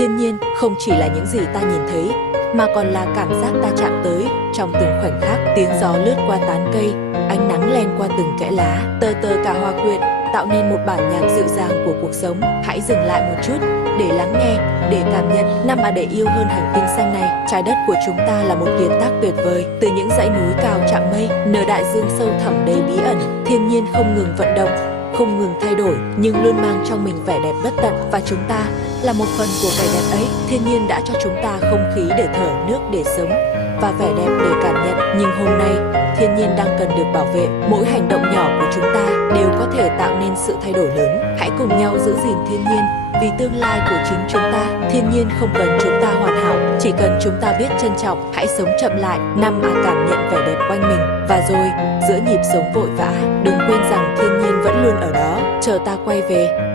Thiên nhiên không chỉ là những gì ta nhìn thấy, mà còn là cảm giác ta chạm tới trong từng khoảnh khắc. Tiếng gió lướt qua tán cây, ánh nắng len qua từng kẽ lá, tờ tờ cả hòa quyện, tạo nên một bản nhạc dịu dàng của cuộc sống. Hãy dừng lại một chút để lắng nghe, để cảm nhận, để yêu hơn hành tinh xanh này. Trái đất của chúng ta là một kiệt tác tuyệt vời. Từ những dãy núi cao chạm mây, nở đại dương sâu thẳm đầy bí ẩn, thiên nhiên không ngừng vận động, không ngừng thay đổi, nhưng luôn mang trong mình vẻ đẹp bất tận. Và chúng ta là một phần của vẻ đẹp ấy. Thiên nhiên đã cho chúng ta không khí để thở, nước để sống và vẻ đẹp để cảm nhận. Nhưng hôm nay, thiên nhiên đang cần được bảo vệ. Mỗi hành động nhỏ của chúng ta đều có thể tạo nên sự thay đổi lớn. Hãy cùng nhau giữ gìn thiên nhiên, vì tương lai của chính chúng ta. Thiên nhiên không cần chúng ta hoàn hảo, chỉ cần chúng ta biết trân trọng. Hãy sống chậm lại, cảm nhận vẻ đẹp quanh mình. Và rồi, giữa nhịp sống vội vã, đừng quên rằng thiên nhiên vẫn luôn ở đó, chờ ta quay về.